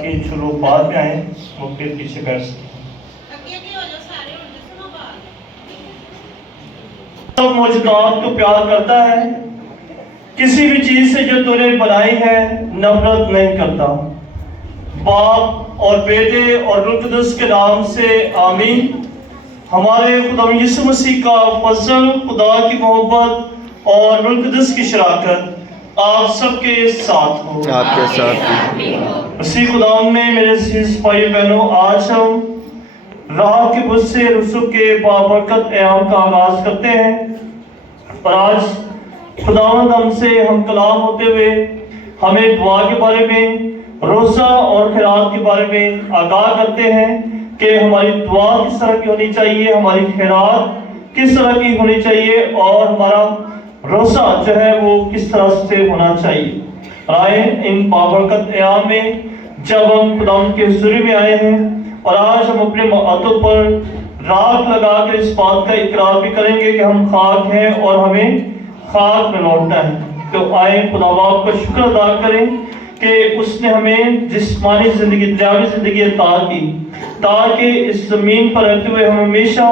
باقی جو لوگ بعد میں آئیں وہ پھر پیچھے بیٹھ سکیں۔ سب موجودات کو پیار کرتا ہے، کسی بھی چیز سے جو تو نے بنائی ہے نفرت نہیں کرتا۔ باپ اور بیٹے اور روح القدس کے نام سے آمین۔ ہمارے خدا یسوع مسیح کا فضل، خدا کی محبت اور روح القدس کی شراکت آپ سب کے ساتھ ہو۔ آپ کے ساتھ بھی۔ مسیح خدا میں میرے عزیز بھائی بہنوں، آج ہم راہ کے بت سے رسول کے بابرکت ایام کا آغاز کرتے ہیں، اور آج خداوند ہم سے ہم کلام ہوتے ہوئے ہمیں دعا کے بارے میں، روزہ اور خیرات کے بارے میں آگاہ کرتے ہیں کہ ہماری دعا کس طرح کی ہونی چاہیے، ہماری خیرات کس طرح کی ہونی چاہیے، اور ہمارا روزہ جو ہے وہ کس طرح سے ہونا چاہیے۔ آئے ان بابرکت ایام میں جب ہم خداوند کے حضور میں آئے ہیں، اور آج ہم اپنے ہاتھوں پر راگ لگا کر اس بات کا اقرار بھی کریں گے کہ ہم خاک ہیں اور ہمیں خاک میں لوٹنا ہے، تو آئے خدا باپ کا شکر ادا کریں کہ اس نے ہمیں جسمانی زندگی، دنیاوی زندگی عطا کی، تاکہ اس زمین پر رہتے ہوئے ہم ہمیشہ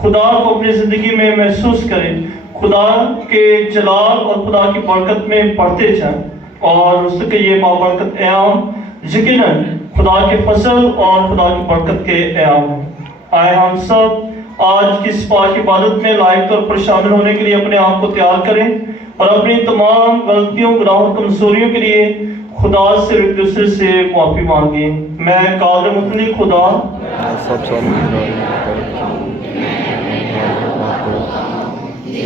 خدا کو اپنی زندگی میں محسوس کریں، خدا کے جلال اور خدا کی برکت میں بڑھتے جائیں، اور اس کے یہ بابرکت ایام یقیناً خدا کے فضل اور خدا کی برکت کے ایام ہیں۔ آئے ہم سب آج کی اس پاک عبادت میں لائق طور پر شامل ہونے کے لیے اپنے آپ کو تیار کریں، اور اپنی تمام غلطیوں، گناہوں، کمزوریوں کے لیے خدا سے ایک دوسرے سے معافی مانگیں۔ میں قادر مطلق خدا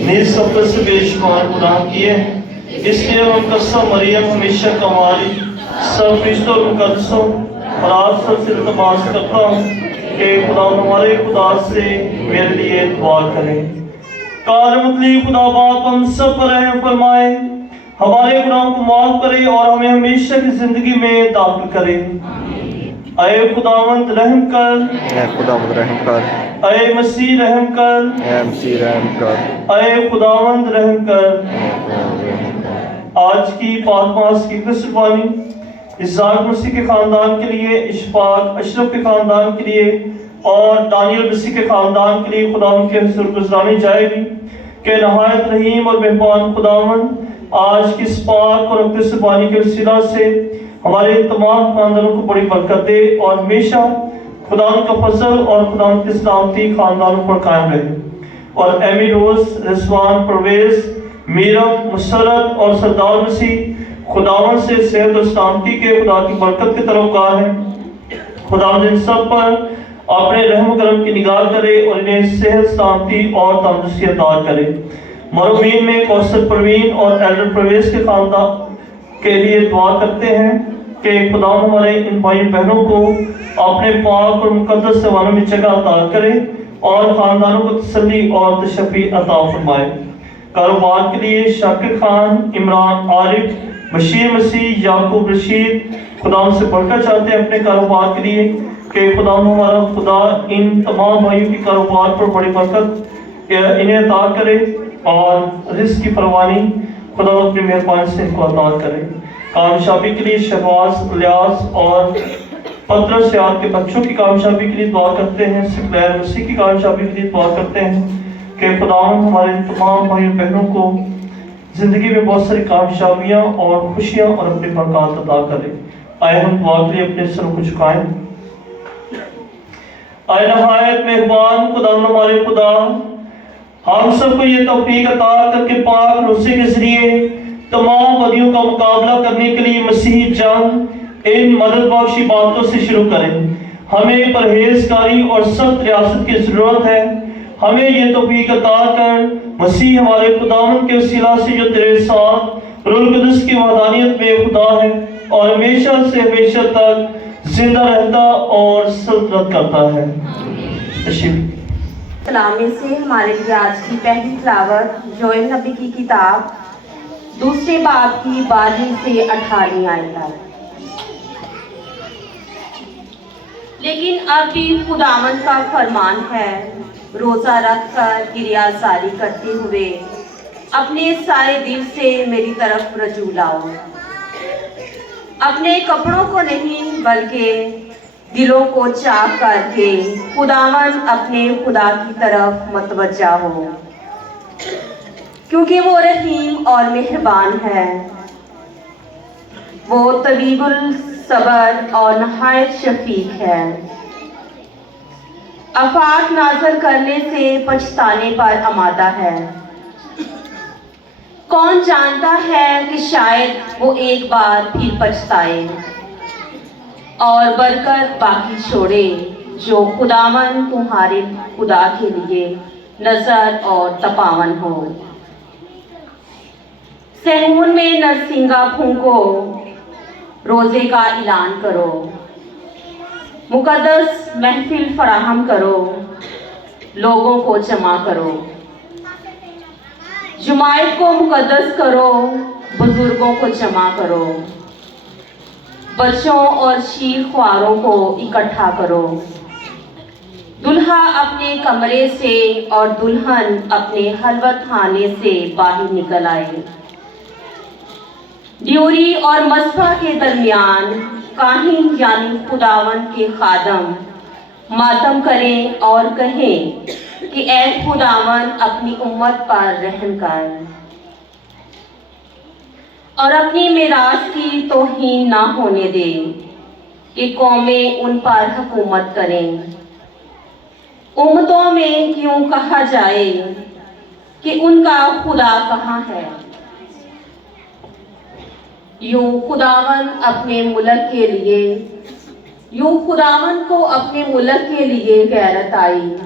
نے سب سے بے شمار گناہ کیے ہیں، اس لیے مقدسہ مریم ہمیشہ کا ہماری سب فرشتوں اور مقدسوں اور آپ سب سے التماس کرتا ہوں کہ خدا ہمارے خدا سے میرے لیے دعا کریں۔ قادر مطلق خدا باپ ہم سب پر رحم فرمائے، ہمارے گناہوں کو معاف کرے اور ہمیں ہمیشہ کی زندگی میں داخل کرے۔ اے خداوند رحم کر، اے خداوند رحم کر، اے مسیح رحم کر، اے مسیح رحم کر، اے خداوند رحم کر۔ آج کی پاک ماس کی قربانی اسحاق مسیح کے خاندان کے لیے، اشفاق اشرف کے خاندان کے لیے اور دانیل مسیح کے خاندان کے لیے خداوند کے حضور گزرانی جائے گی کہ نہایت رحیم اور مہربان خداوند آج کی اس پاک اور اقدس قربانی کے وسیلہ سے ہمارے تمام خاندانوں کو بڑی برکت دے، اور ہمیشہ خداوند کا فضل اور خداوند کی سلامتی خاندانوں پر قائم رہے، اور ایمی روز، رضوان، پرویز، میرم، مسرت اور سردار مسیح خداوند سے صحت و سلامتی کے خدا کی برکت کی طلبگار ہیں۔ خداوند ان سب پر اپنے رحم و کرم کی نگاہ کرے اور انہیں صحت، سلامتی اور تندرستی عطا کرے۔ مرحومین میں کوثر پروین اور ایلڈر پرویز کے خاندان کے لیے دعا کرتے ہیں کہ خداوند ہمارے ان بھائی بہنوں کو اپنے پاک اور مقدس سوانوں میں جگہ عطا کرے اور خاندانوں کو تسلی اور تشفی عطا فرمائے۔ کاروبار کے لیے شاکر خان، عمران، عارف، بشیر مسیح، یعقوب رشید خداوند سے برکت چاہتے ہیں اپنے کاروبار کے لیے کہ خداوند ہمارا خدا ان تمام بھائیوں کے کاروبار پر بڑی برکت انہیں عطا کرے، اور رزق کی فراوانی خدا اپنی مہربانی سے ان کو عطا کرے۔ کامیابی کے لیے شہباز، الیاس اور پترس یاد کے بچوں کی کامیابی کے لیے دعا کرتے ہیں، سکلیر مسیح کی کامیابی کے لیے دعا کرتے ہیں کہ خداوند ہمارے تمام بھائی بہنوں کو زندگی میں بہت ساری کامیابیاں اور خوشیاں اور اپنی برکات عطا کرے۔ آئے ہم دعا کے لیے اپنے سروں کو جھکائیں۔ اے نہایت مہربان خداوند ہمارے خدا، ہم سب کو یہ توفیق عطا کر کے پاک روزے کے ذریعے تمام بدیوں کا مقابلہ کرنے کے لیے مسیحی جنگ ان مدد بخشی باتوں سے شروع کریں۔ ہمیں پرہیزگاری اور سخت ریاست کی ضرورت ہے، ہمیں یہ توفیق عطا کر مسیح ہمارے خداوند کے وسیلہ سے جو تیرے ساتھ روح القدس کی وحدانیت میں خدا ہے اور ہمیشہ سے ہمیشہ تک زندہ رہتا اور سلطنت کرتا ہے۔ کلام سے ہمارے لیے آج کی پہلی تلاوت جوئل نبی کی کتاب دوسرے باب کی 12 سے 18 آیت تک۔ لیکن اب بھی خداوند کا فرمان ہے، روزہ رکھ کر گریہ زاری کرتے ہوئے اپنے سارے دل سے میری طرف رجوع لاؤ، اپنے کپڑوں کو نہیں बल्कि दिलों को चाक करके खुदावन अपने खुदा की तरफ मतवज्जा हो, क्योंकि वो रहीम और मेहरबान है। वो तवीबुल सबर और नहायत शफीक है। आफात नाज़र करने से पछताने पर आमादा है। कौन जानता है कि शायद वो एक बार फिर पछताए और बरकत बाकी छोड़े जो खुदावन तुम्हारे खुदा के लिए नजर और तपावन हो। सहून में नरसिंगा फूंको, रोजे का ऐलान करो, मुकद्दस महफिल फराहम करो, लोगों को जमा करो, जुमायत को मुकद्दस करो, बुजुर्गों को जमा करो, बच्चों और शीर ख्वारों को इकट्ठा करो। दुल्हा अपने कमरे से और दुल्हन अपने हलवत खाने से बाहर निकल आए। ड्यूरी और मस्फा के दरमियान काहिन यानी खुदावन के खादम मातम करें और कहें कि ऐ खुदावन अपनी उम्मत पर रहम कर और अपनी मिरास की तौहीन ना होने दे कि कौमें उन पर हुकूमत करें। उम्मतों में क्यों कहा जाए कि उनका खुदा कहाँ है। यूं खुदावन को अपने मुल्क के लिए गैरत आई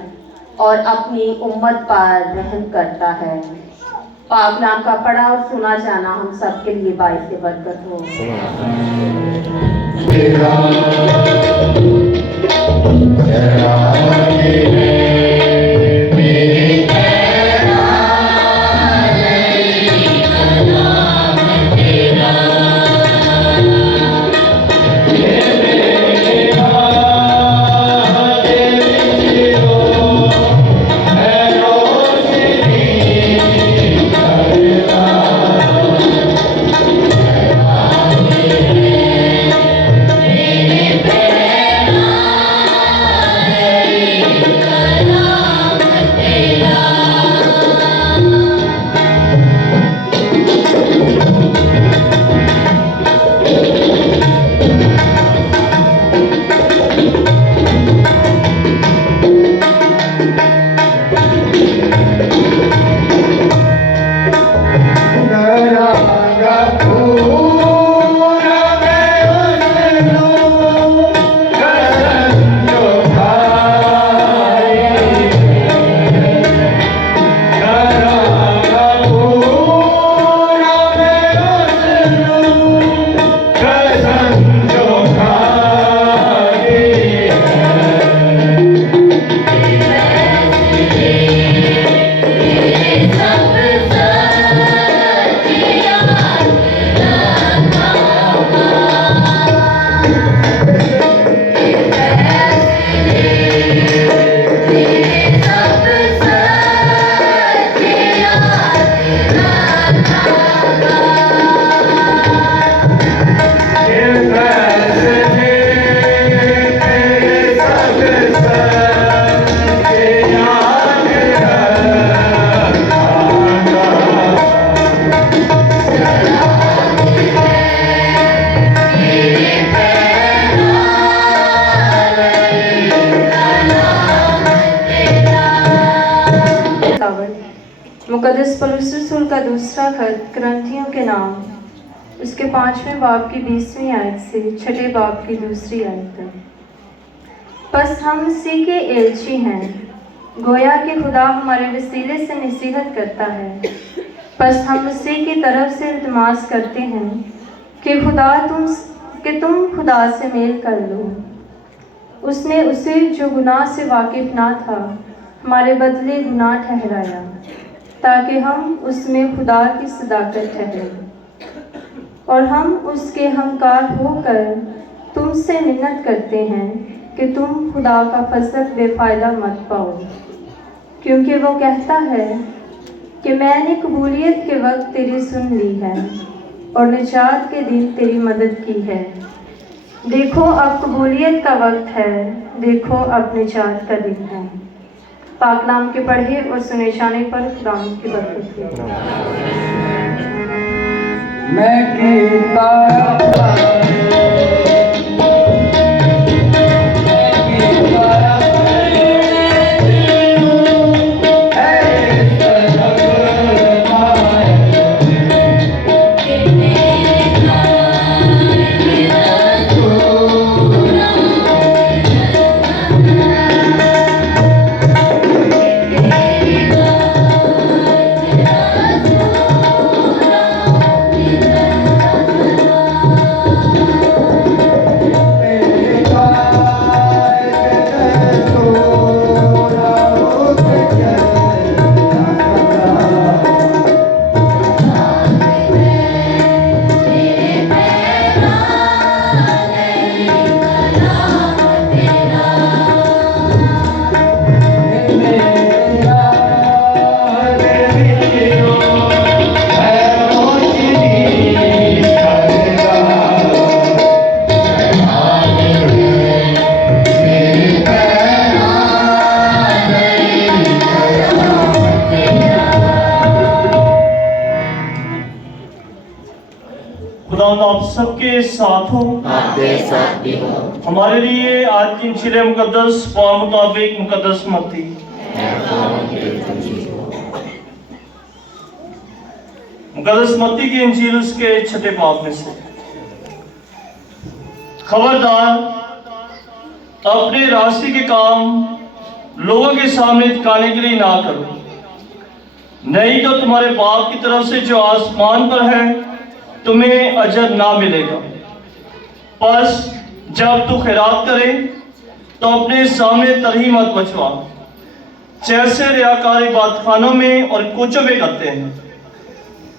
और अपनी उम्मत पर रहम करता है। पाक नाम का पढ़ा और सुना जाना हम सब के लिए बाइस बरकत हो। मुकद्दस पौलुस रसूल का दूसरा खत करंथियों के नाम, उसके 5वें बाब की 20वीं आयत से 6ठे बाब की दूसरी आयत तक। बस हम मसीह के एलची हैं, गोया कि खुदा हमारे वसीले से नसीहत करता है। बस हम मसीह की तरफ से इल्तिमास करते हैं कि तुम खुदा से मेल कर लो। उसने उसे जो गुनाह से वाकिफ ना था हमारे बदले गुनाह ठहराया, ताकि हम उसमें खुदा की सदाकत ठहरें। और हम उसके हमकार होकर तुमसे मिन्नत करते हैं कि तुम खुदा का फजल बेफ़ायदा मत पाओ, क्योंकि वो कहता है कि मैंने कबूलियत के वक्त तेरी सुन ली है और निजात के दिन तेरी मदद की है। देखो अब कबूलियत का वक्त है, देखो अब निजात का दिन है। पाक नाम के पढ़े और सुने जाने पर खुदा की बरकत हो। मैं खुदावंद आप सबके साथ हो, आपके साथ भी हो। हमारे लिए आज की इंजील मुकद्दस पाक मुताबिक मुकद्दस मत्ती। मुकद्दस मत्ती की इंजील उसके 6 बाब में से। खबरदार, अपने रास्ते के काम लोगों के सामने दिखाने के लिए ना करो, नहीं तो तुम्हारे बाप की तरफ से जो आसमान पर है तुम्हें अजर ना मिलेगा। बस जब तू खैरात करे तो अपने सामने तरही मत बचवा, जैसे रियाकार इबादतखानों में और कोचों में करते हैं,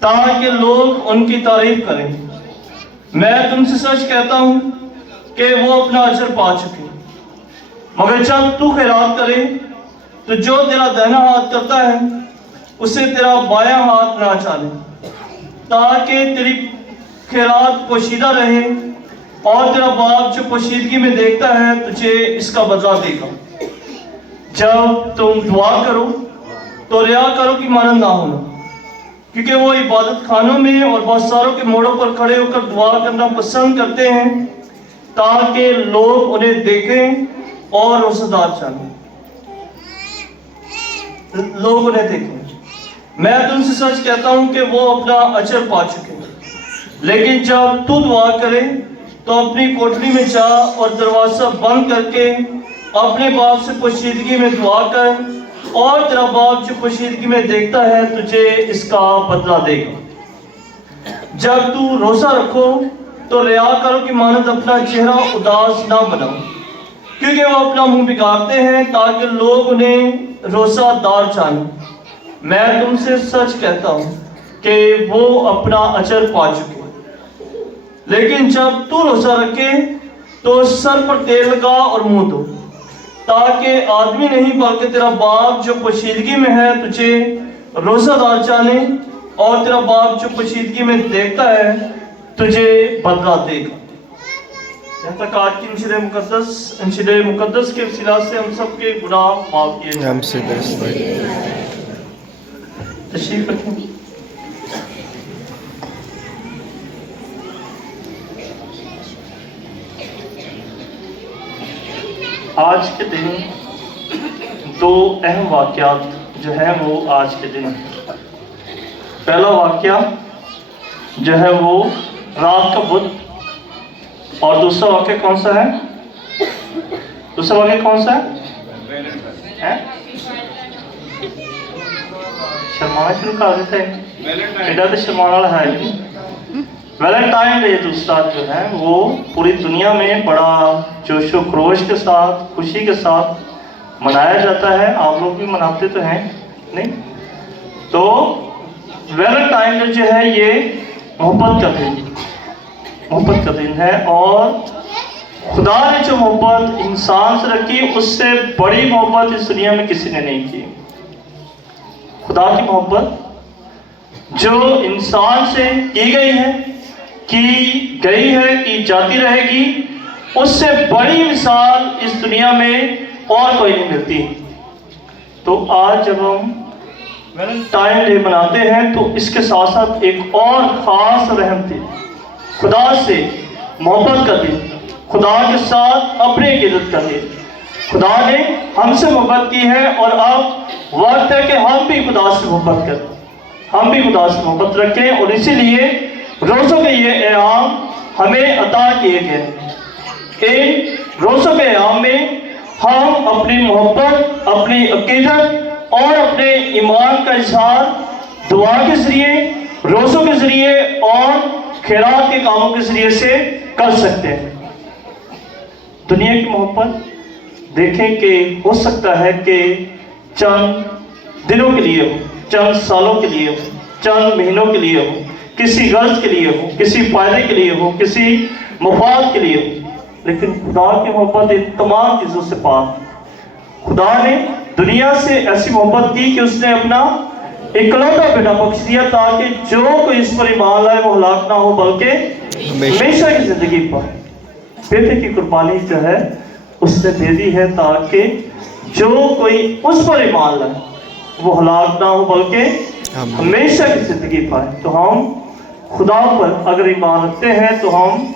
ताकि लोग उनकी तारीफ करें। मैं तुमसे सच कहता हूं कि वो अपना अजर पा चुके। मगर जब तू खैरात करे तो जो तेरा दाहिना हाथ करता है उसे तेरा बायां हाथ ना चाले, ताकि तेरी खैरात पोशीदा रहे, और तेरा बाप जो पोशीदगी में देखता है तुझे इसका बदला देगा। जब तुम दुआ करो तो रियाकारों की मानंद ना होना, क्योंकि वो इबादत खानों में और बाज़ारों के मोड़ों पर खड़े होकर दुआ करना पसंद करते हैं, ताकि लोग उन्हें देखें और रोज़ेदार जाने। लोग उन्हें देखें। मैं तुमसे सच कहता हूं कि वो अपना अजर पा चुके। लेकिन जब तू दुआ करे तो अपनी कोठरी में जा और दरवाजा बंद करके अपने बाप से पोशीदगी में दुआ कर, और तेरा बाप जो पोशीदगी में देखता है तुझे इसका बदला देगा। जब तू रोजा रखो तो रियाकारों की मानद अपना चेहरा उदास ना बनाओ, क्योंकि वो अपना मुंह बिगाड़ते हैं ताकि लोग उन्हें रोजादार जाने। मैं तुमसे सच कहता हूं कि वो अपना अजर पा चुके। लेकिन जब तू रोजा रखे तो सर पर तेल लगा और मुंह धो, ताकि आदमी नहीं बल्कि तेरा बाप जो पोशीदगी में है तुझे रोजादार जाने, और तेरा बाप जो पोशीदगी में देखता है तुझे बदला देगा। यहाँ तक आज की इंजील मुकद्दस के वसीला से हम सबके गुनाह माफ किए जाएं। हमसे तशरीफ रखें। आज के दिन दो अहम वाक़यात जो है वो आज के दिन है। पहला वाक़या जो है वो रात का बुत, और दूसरा वाक़या कौन सा है? दूसरा वाक़या कौन सा है? शर्माना शुरू कर देते हैं। एडा तो शर्माने वाला है नहीं। वैलेंटाइन डे दूसरा जो है वो पूरी दुनिया में बड़ा जोशो खरोश के साथ, खुशी के साथ मनाया जाता है। आप लोग भी मनाते तो हैं नहीं? तो वैलेंटाइन डे जो है ये मोहब्बत का दिन है, और खुदा ने जो मोहब्बत इंसान से रखी उससे बड़ी मोहब्बत इस दुनिया में किसी ने नहीं की। खुदा की मोहब्बत जो इंसान से की गई है, की जाती रहेगी, اس سے بڑی مثال اس دنیا میں اور کوئی نہیں ملتی۔ تو آج جب ہم ویلنٹائن ڈے مناتے ہیں تو اس کے ساتھ ساتھ ایک اور خاص رحم تھی، خدا سے محبت کا دن، خدا کے ساتھ اپنے عقیدت کا دن۔ خدا نے ہم سے محبت کی ہے اور اب وقت ہے کہ ہم بھی خدا سے محبت کریں، ہم بھی خدا سے محبت رکھیں، اور اسی لیے روزوں کے یہ ایام ہمیں عطا کیے گئے۔ ان روزوں کے ایام میں ہم اپنی محبت، اپنی عقیدت اور اپنے ایمان کا اظہار دعا کے ذریعے، روزوں کے ذریعے اور خیرات کے کاموں کے ذریعے سے کر سکتے ہیں۔ دنیا کی محبت دیکھیں کہ ہو سکتا ہے کہ چند دنوں کے لیے ہو، چند سالوں کے لیے ہو، چند مہینوں کے لیے ہو، کسی غرض کے لیے ہو، کسی فائدے کے لیے ہو، کسی مفاد کے لیے ہو، لیکن خدا کی محبت ان تمام چیزوں سے پاک۔ خدا نے دنیا سے ایسی محبت کی کہ اس نے اپنا اکلوتا بیٹا بخش دیا تاکہ جو کوئی اس پر ایمان لائے وہ ہلاک نہ ہو بلکہ ہمیشہ کی زندگی پائے۔ بیٹے کی قربانی جو ہے اس نے دے دی ہے تاکہ جو کوئی اس پر ایمان لائے وہ ہلاک نہ ہو بلکہ ہمیشہ کی زندگی پائے۔ تو ہم خدا پر اگر ایمان رکھتے ہیں تو ہم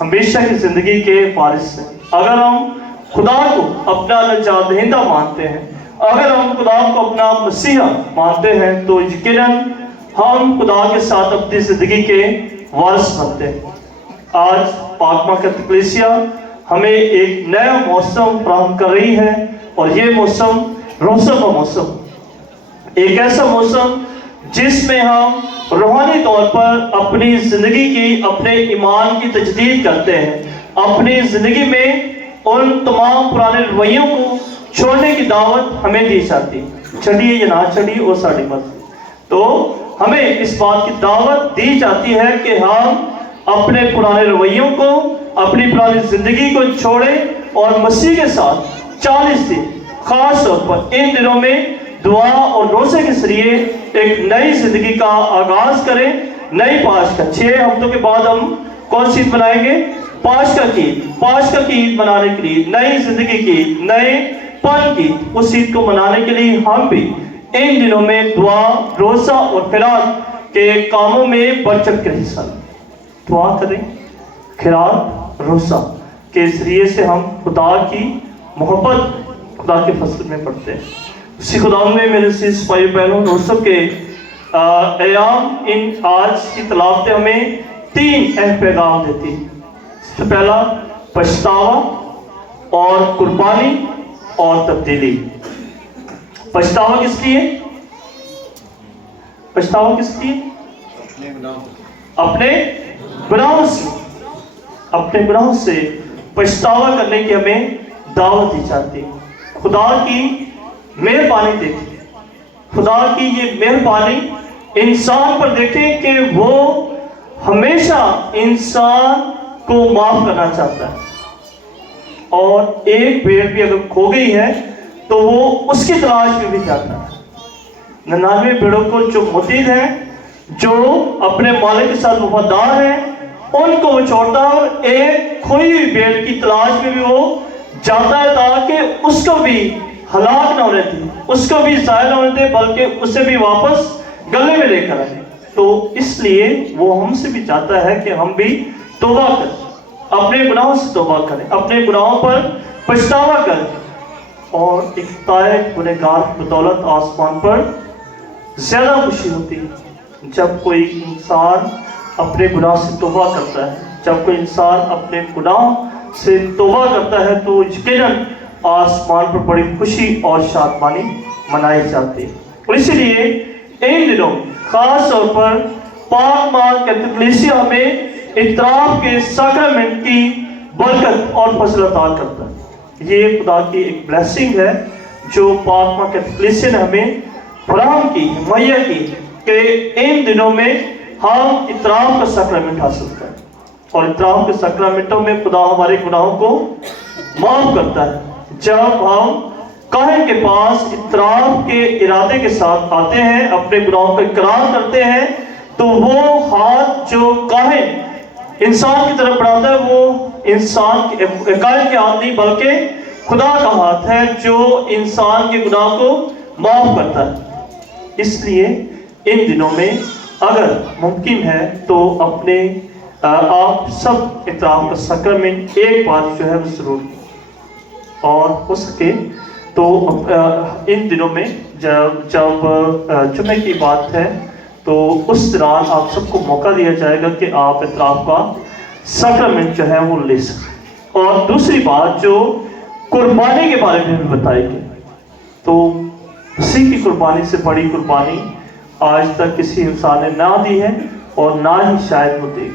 ہمیشہ کی زندگی کے وارث ہیں۔ اگر ہم خدا کو اپنا نجات دہندہ مانتے ہیں، اگر ہم خدا کو اپنا مسیحا مانتے ہیں تو یقیناً ہم خدا کے ساتھ اپنی زندگی کے وارث بنتے ہیں۔ آج پاک ماں کیتھولک کلیسیا ہمیں ایک نیا موسم فراہم کر رہی ہے، اور یہ موسم روزوں کا موسم، ایک ایسا موسم جس میں ہم روحانی طور پر اپنی زندگی کی، اپنے ایمان کی تجدید کرتے ہیں، اپنی زندگی میں ان تمام پرانے رویوں کو چھوڑنے کی دعوت ہمیں دی جاتی ہے، چھڑیے یا نہ چھڑیے وہ ساری مرضی۔ تو ہمیں اس بات کی دعوت دی جاتی ہے کہ ہم اپنے پرانے رویوں کو، اپنی پرانی زندگی کو چھوڑیں اور مسیح کے ساتھ 40 دن خاص طور پر ان دنوں میں دعا اور روزے کے ذریعے ایک نئی زندگی کا آغاز کریں، نئی پاسکہ۔ 6 ہفتوں کے بعد ہم کون سی عید منائیں گے؟ پاسکہ کی عید۔ پاسکہ کی عید منانے کے لیے، نئی زندگی کی عید، نئے پن کی اس عید کو منانے کے لیے ہم بھی ان دنوں میں دعا، روزہ اور خیرات کے کاموں میں بڑھ چڑھ کر حصہ لیں۔ دعا کریں، خیرات، روزہ کے ذریعے سے ہم خدا کی محبت، خدا کے فضل میں بڑھتے ہیں۔ اسی خدا میں میرے سے سپاہی بہنوں، روزوں کے ایام، ان آج کی تلاوتیں ہمیں 3 اہم پیغام دیتی ہیں۔ سب سے پہلا پچھتاوا اور قربانی اور تبدیلی۔ پچھتاوا کس لیے؟ پچھتاوا کس لیے؟ اپنے گناہوں سے، اپنے گناہوں سے پچھتاوا کرنے کی ہمیں دعوت دی جاتی ہے۔ خدا کی مہربانی دیکھیں، خدا کی یہ مہربانی انسان پر دیکھیں کہ وہ ہمیشہ انسان کو معاف کرنا چاہتا ہے، اور ایک بھیڑ بھی اگر کھو گئی ہے تو وہ اس کی تلاش میں بھی جاتا ہے۔ 99 بھیڑوں کو جو مطیع ہیں، جو اپنے مالک کے ساتھ وفادار ہیں، ان کو وہ چھوڑتا ہے، اور ایک کھوئی ہوئی بھیڑ کی تلاش میں بھی وہ جاتا ہے تاکہ اس کو بھی ہلاک نہ ہونے دے، اس کو بھی ضائع نہ ہونے دے، بلکہ اسے بھی واپس گلے میں لے کر آئے۔ تو اس لیے وہ ہم سے بھی چاہتا ہے کہ ہم بھی توبہ کریں، اپنے گناہوں سے توبہ کریں، اپنے گناہوں پر پچھتاوا کریں، اور ایک تائب گنہگار کی بدولت آسمان پر زیادہ خوشی ہوتی ہے جب کوئی انسان اپنے گناہ سے توبہ کرتا ہے۔ جب کوئی انسان اپنے گناہ سے توبہ کرتا ہے تو یقیناً آسمان پر بڑی خوشی اور شادمانی منائی جاتی ہے۔ اور اسی لیے ان دنوں خاص طور پر پاک ماں کیتھولک کلیسیا ہمیں اعتراف کے سیکرمنٹ کی برکت اور فضل عطا کرتا ہے۔ یہ خدا کی ایک بلیسنگ ہے جو پاک ماں کیتھولک کلیسیا نے ہمیں فراہم کی، مہیا کی، کہ ان دنوں میں ہم اعتراف کا سیکرمنٹ حاصل کریں، اور اعتراف کے سیکرمنٹوں میں خدا ہمارے گناہوں کو معاف کرتا ہے۔ جب ہم کاہن کے پاس اعتراف کے ارادے کے ساتھ آتے ہیں، اپنے گناہوں کا اقرار کرتے ہیں، تو وہ ہاتھ جو کاہن انسان کی طرف بڑھاتا ہے وہ इंसान के एकाएक के हाथ नहीं बल्कि खुदा का हाथ है जो इंसान के गुनाह को माफ करता है। इसलिए इन दिनों में अगर मुमकिन है तो अपने आप सब इतराफ का सक्रमेंट एक बार जो है वो जरूर, और हो सके तो इन दिनों में जब जुमे की बात है तो उस दौरान आप सबको मौका दिया जाएगा कि आप इतराफ का सक्रमेंट जो है वो ले सकें। और दूसरी बात जो कुर्बानी के बारे में भी बताएगी, तो मसीह की कुर्बानी से बड़ी कुर्बानी आज तक किसी इंसान ने ना दी है और ना ही शायद वो देगी,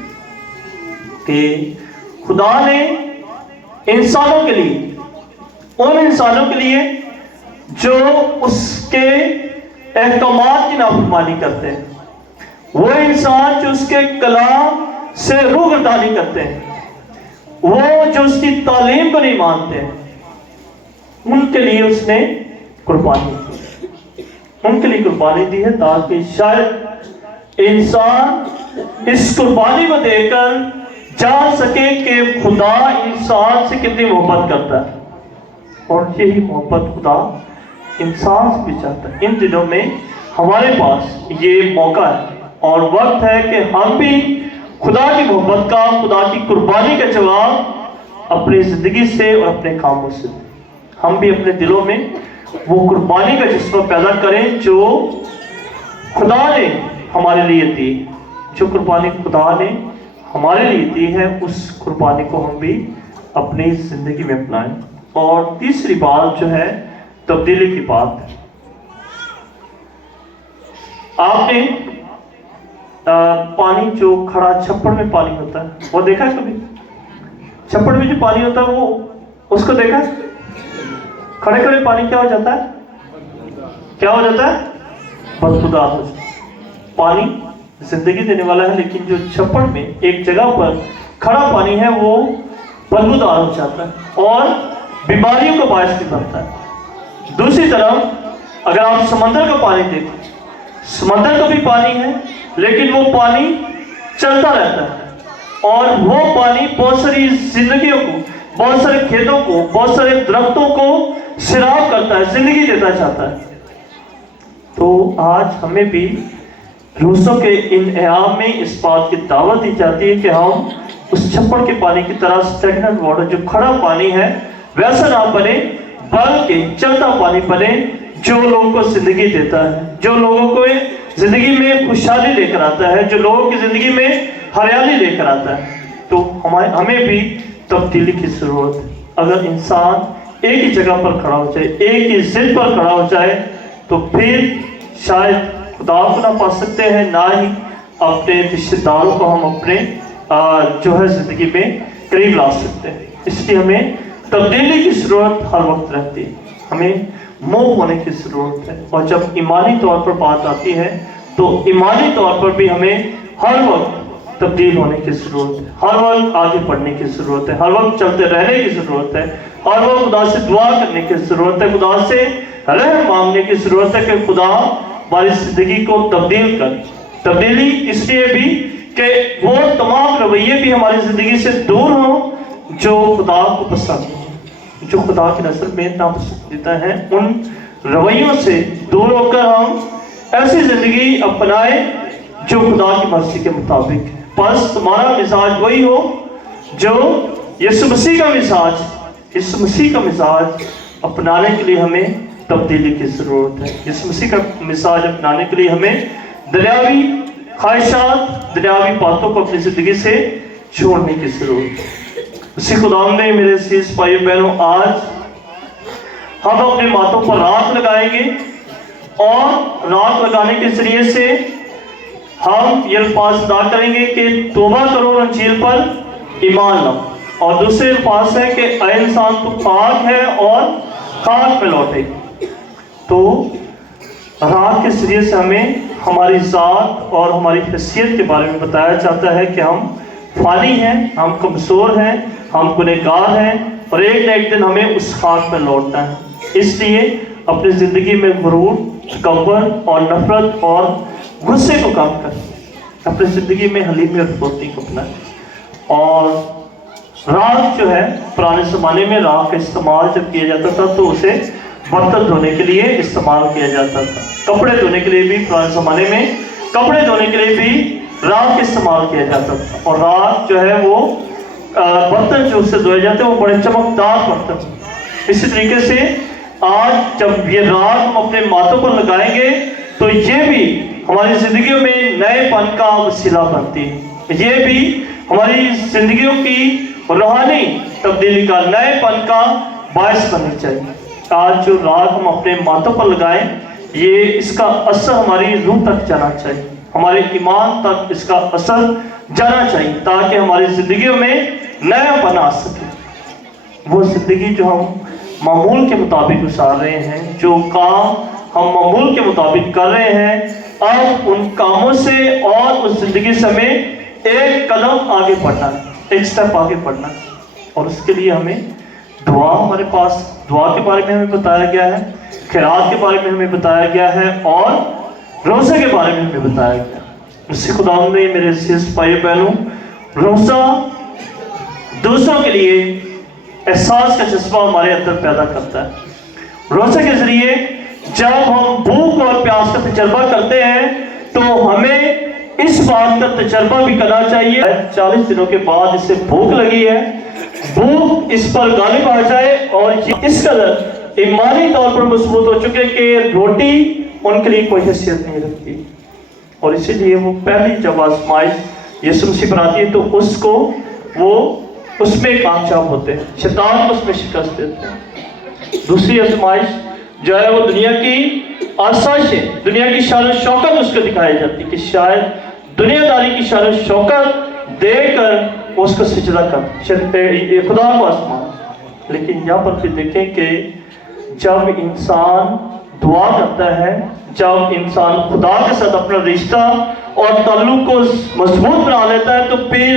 कि खुदा ने इंसानों के लिए, उन इंसानों के लिए जो उसके अहकामात की नाफरमानी करते हैं, वो इंसान जो उसके कलाम से रूगर्दानी करते हैं, वो जो उसकी तालीम को नहीं मानते हैं, उनके लिए उसने कुर्बानी दी, उनके लिए कुर्बानी दी है, ताकि शायद इंसान इस कुर्बानी को देखकर जान सके कि खुदा इंसान से कितनी मोहब्बत करता है, और यही मोहब्बत खुदा इंसान से भी चाहता है। इन दिनों में हमारे पास ये मौका है और वक्त है कि हम भी खुदा की मोहब्बत का, खुदा की कुर्बानी का जवाब अपनी जिंदगी से और अपने कामों से, हम भी अपने दिलों में वो कुर्बानी का जज्बा पैदा करें जो खुदा ने हमारे लिए दी, जो कुर्बानी खुदा ने हमारे लिए दी है, उस कुर्बानी को हम भी अपनी जिंदगी में अपनाएं। और तीसरी बात जो है तब्दीली की बात है। आपने पानी जो खड़ा छप्पड़ में पानी होता है वो देखा है कभी? छप्पड़ में जो पानी होता है वो उसको देखा है? खड़े खड़े पानी क्या हो जाता है? क्या हो जाता है? बदबूदार हो जाता है। पानी जिंदगी देने वाला है, लेकिन जो छप्पड़ में एक जगह पर खड़ा पानी है वो बदबूदार हो जाता है और बीमारियों का बायस भी बनता है। दूसरी तरफ अगर आप समंदर का पानी देखें, समंदर का भी पानी है लेकिन वो पानी चलता रहता है और वो पानी बहुत सारी जिंदगियों को, बहुत सारे खेतों को, बहुत सारे दरख्तों को सिराब करता है, जिंदगी देता चाहता है। तो आज हमें भी रूसों के इन एयाम में इस बात की दावत दी जाती है कि हम उस छप्पड़ के पानी की तरह स्टेगनेंट वाटर, जो खड़ा पानी है, वैसा ना बने बल्कि चलता पानी बने जो लोगों को जिंदगी देता है, जो लोगों को जिंदगी में खुशहाली लेकर आता है, जो लोगों की जिंदगी में हरियाली लेकर आता है। तो हमें भी तब्दीली की जरूरत है। अगर इंसान एक ही जगह पर खड़ा हो जाए, एक ही जिद पर खड़ा हो जाए, तो फिर शायद खुदा को ना पा सकते हैं, ना ही अपने रिश्तेदारों को हम अपने जो है जिंदगी में करीब ला सकते हैं। इसलिए हमें तब्दीली की जरूरत हर वक्त रहती है, हमें मूव होने की जरूरत है। और जब ईमानी तौर पर बात आती है तो ईमानी तौर पर भी हमें हर वक्त तब्दील होने की जरूरत है, हर वक्त आगे बढ़ने की जरूरत है, हर वक्त चलते रहने की जरूरत है, हर वक्त खुदा से दुआ करने की जरूरत है, खुदा से रहम मांगने की जरूरत है कि खुदा हमारी जिंदगी को तब्दील कर। तब्दीली इसलिए भी कि वो तमाम रवैये भी हमारी जिंदगी से दूर हो जो खुदा को पसंद, जो खुदा की नजर में नापसंदीदा है। उन रवैयों से दूर होकर हम ऐसी जिंदगी अपनाए जो खुदा की मर्जी के मुताबिक है। बस तुम्हारा मिजाज वही हो जो यीशु मसीह का मिजाज, यीशु मसीह का मिजाज अपनाने के लिए हमें तब्दीली की जरूरत है। यीशु मसीह का मिजाज अपनाने के लिए हमें दुनियावी ख्वाहिशात, दुनियावी बातों को अपनी जिंदगी से छोड़ने की जरूरत है। उसी खुदाम ने मेरे अजीज भाइयों बहनों, आज हम अपने माथों पर राख लगाएंगे और राख लगाने के जरिए से हम ये अल्फाज अदा करेंगे कि तौबा करो और अंजील पर ईमान लाओ। और दूसरे अल्फाज है कि ऐ इंसान तू पाक है और खाक में लौटेगी। तो राख के जरिए से हमें हमारी ज़ात और हमारी हैसियत के बारे में बताया जाता है कि हम फानी हैं, हम कमज़ोर हैं, हम गुनहगार हैं और एक न एक दिन हमें उस खाक में लौटना है। इसलिए अपनी ज़िंदगी में गुरूर, तकब्बुर और नफरत और गुस्से को कम करें, अपनी ज़िंदगी में हलीमी और फुर्ती को अपनाएं और राख जो है, पुराने ज़माने में राख का इस्तेमाल जब किया जाता था तो उसे बर्तन धोने के लिए इस्तेमाल किया जाता था। कपड़े धोने के लिए भी पुराने ज़माने में कपड़े धोने के लिए भी राख इस्तेमाल किया जाता था। और राख जो है वो बर्तन जो उससे धोए जाते हैं वो बड़े चमकदार बर्तन। इसी तरीके से आज जब ये राख हम अपने माथों पर लगाएंगे तो ये भी हमारी जिंदगियों में नएपन का वसीला बनती है। ये भी हमारी जिंदगियों की रूहानी तब्दीली का, नएपन का बायस बननी चाहिए। आज जो राख हम अपने माथों पर लगाएं, ये इसका असर हमारी रूह तक जाना चाहिए, हमारे ईमान तक इसका असर जाना चाहिए, ताकि हमारी जिंदगियों में नयापन आ सके। वो जिंदगी जो हम मामूल के मुताबिक गुजार रहे हैं, जो काम हम मामूल के मुताबिक कर रहे हैं, अब उन कामों से और उस जिंदगी से हमें एक कदम आगे बढ़ना है, एक स्टेप आगे बढ़ना है। और उसके लिए हमें दुआ, हमारे पास दुआ के बारे में हमें बताया गया है, खैरात के बारे में हमें बताया गया है और रोज़े के बारे में हमें बताया गया है। उसी खुदा ने मेरे अज़ीज़ भाई बहनों, रोज़ा दूसरों के लिए एहसास का जज्बा हमारे अंदर पैदा करता है। रोज़े के ज़रिए जब हम भूख और प्यास का तजर्बा करते हैं तो हमें इस बात का तजर्बा भी करना चाहिए 40 दिनों के बाद इसे भूख लगी है, भूख इस पर गालिब आ जाए और इस कदर ईमानी तौर पर मजबूत हो चुके कि रोटी उनके लिए कोई हैसियत नहीं रखती। और इसीलिए वो पहली जब आजमाइश यीशु मसीह पर आती है तो उसको वो उसमें कामयाब होते हैं, शैतान को उसमें शिकस्त देते हैं। दूसरी आजमाइश जो है वो दुनिया की आसाइशें, दुनिया की शान शौकत उसको दिखाई जाती है कि शायद दुनियादारी की शान शौकत देकर उसको सिजदा कर खुदा को आसमान। लेकिन यहाँ पर फिर देखें कि जब इंसान दुआ करता है, जब इंसान खुदा के साथ अपना रिश्ता और ताल्लुक को मजबूत बना लेता है तो फिर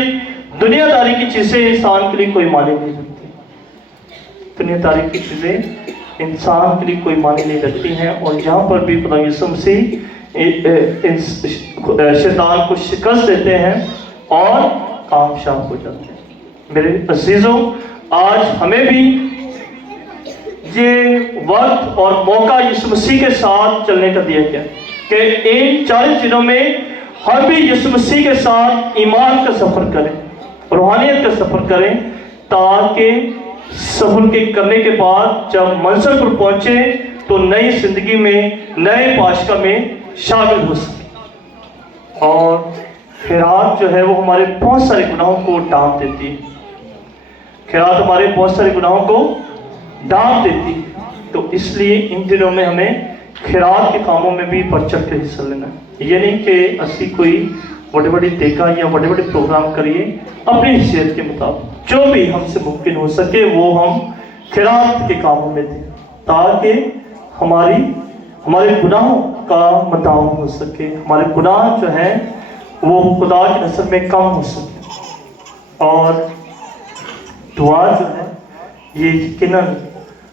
दुनियादारी की चीज़ें इंसान के लिए कोई मायने नहीं रखती। दुनियादारी की चीज़ें इंसान के लिए कोई मायने नहीं रखती हैं। और यहाँ पर भी खुदा यीशु मसीह शैतान को शिकस्त देते हैं और कामयाब हो जाते हैं। मेरे अजीजों, आज हमें भी ये वक्त और मौका यीशु मसीह के साथ चलने का दिया गया कि इन 40 दिनों में हम भी यीशु मसीह के साथ ईमान का सफ़र करें, रूहानियत का सफ़र करें, ताकि सफ़र के करने के बाद जब मंजिल पर पहुँचे तो नई ज़िंदगी में, नए पाशका में शामिल हो सके। और खैरात जो है वो हमारे बहुत सारे गुनाहों को ढांप देती है। खैरात हमारे बहुत सारे गुनाहों को ढांप देती है। तो इसलिए इन दिनों में हमें खैरात के कामों में भी बढ़ चढ़ के हिस्सा लेना है। ये नहीं कि असी कोई बड़े बड़े देखा या बड़े बड़े प्रोग्राम करिए, अपनी हैसियत के मुताबिक जो भी हमसे मुमकिन हो सके वो हम खैरात के कामों में दें, ताकि हमारे गुनाहों का मदाम हो सके, हमारे गुनाह जो हैं वो खुदा की नज़र में कम हो सके। और दुआ जो है ये यकीनन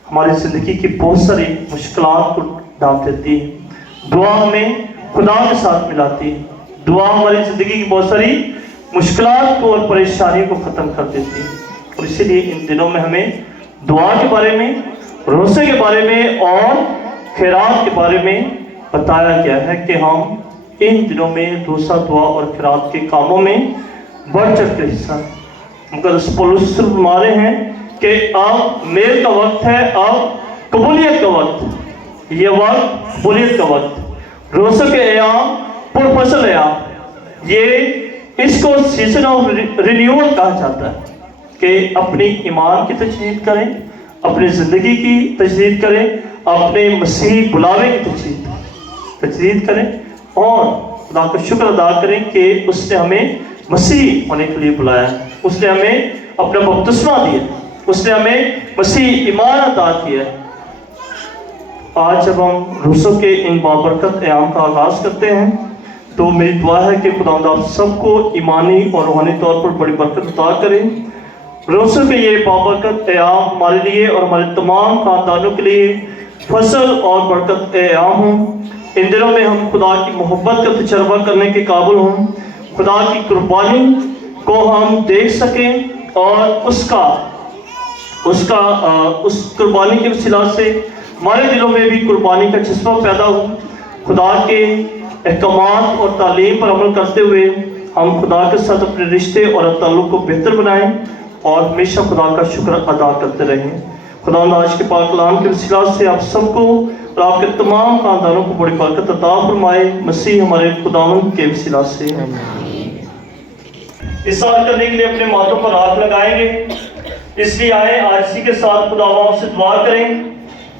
हमारी ज़िंदगी की बहुत सारी मुश्किलात को ढांप देती है। दुआ हमें खुदा के साथ मिलाती है। दुआ हमारी ज़िंदगी की बहुत सारी मुश्किलात को और परेशानियों को ख़त्म कर देती है। और इसीलिए इन दिनों में हमें दुआ के बारे में, रोज़े के बारे में और खैरात के बारे में बताया गया है कि हम इन दिनों में रोज़ा, दुआ और खैरात के कामों में बढ़ चढ़ के हिस्सा। मुक़द्दस पौलुस फरमा रहे हैं कि अब मेल का वक्त है, अब कबूलियत का वक्त, ये वक्त कबूलियत का वक्त, रोज़े के अयाम, पुरफसल अयाम, ये इसको सीजन ऑफ रिन्यूअल कहा जाता है कि अपनी ईमान की तजदीद करें, अपनी ज़िंदगी की तजदीद करें, अपने मसीह बुलावे की तजदीद करें और खुदा का शुक्र अदा करें कि उसने हमें मसीह होने के लिए बुलाया, उसने हमें अपना बपतिस्मा दिया, उसने हमें मसीह ईमान अता किया। आज जब हम रोज़ों के इन बाबरकत अयाम का आगाज़ करते हैं तो मेरी दुआ है कि खुदावंद आप सबको ईमानी और रूहानी तौर पर बड़ी बरकत अता करें। रोज़ों के ये बाबरकत अयाम हमारे लिए और हमारे तमाम ख़ानदानों के लिए फसल और बरकत अयाम हों। इन दिनों में हम खुदा की मोहब्बत का तजर्बा करने के काबिल हों, खुदा की कुर्बानी को हम देख सकें اور اس قربانی کے وسیلہ سے ہمارے دلوں میں بھی قربانی کا جذبہ پیدا ہو. خدا کے احکامات اور تعلیم پر عمل کرتے ہوئے ہم خدا کے ساتھ اپنے رشتے اور تعلق کو بہتر بنائیں اور ہمیشہ خدا کا شکر ادا کرتے رہیں. خدا آج کے پاک کلام کے وسیلہ سے آپ سب کو اور آپ کے تمام خاندانوں کو بڑی برکت عطا فرمائے. مسیح ہمارے خداوند کے وسیلہ سے. اظہار کرنے کے لیے اپنے ماتھوں پر ہاتھ لگائیں گے. اس لیے آئے عاجزی کے ساتھ خدا باپ سے دعا کریں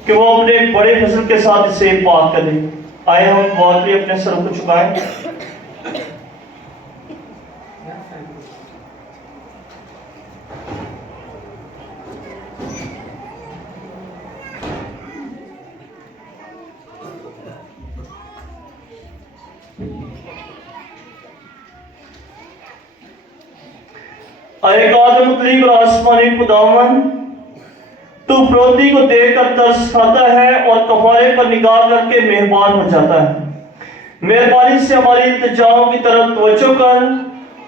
کہ وہ اپنے بڑے فضل کے ساتھ اسے پاک کریں. آئے ہم دعا کے لیے اپنے سروں کو جھکائیں. اے قادر مطلق اور آسمانی خداوند، تو فروتی کو دیکھ کر ترس کھاتا ہے اور کفارے پر نگاہ کر کے مہربان ہو جاتا ہے. مہربانی سے ہماری التجاؤں کی طرف توجہ کر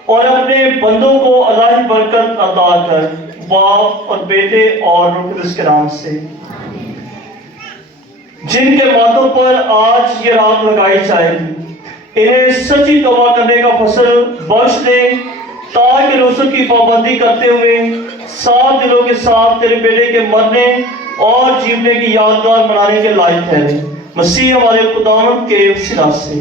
اور اپنے بندوں کو الہی برکت عطا کر. باپ اور بیٹے اور روح القدس کے نام سے. جن کے ماتھوں پر آج یہ رات لگائی جائے گی انہیں سچی توبہ کرنے کا فضل بخش دے تاکہ رسل کی پابندی کرتے ہوئے صاف دلوں کے ساتھ تیرے بیٹے کے مرنے اور جینے کی یادگار منانے کے لائق ٹھہرے. مسیح ہمارے خداوند کے وسیلہ سے.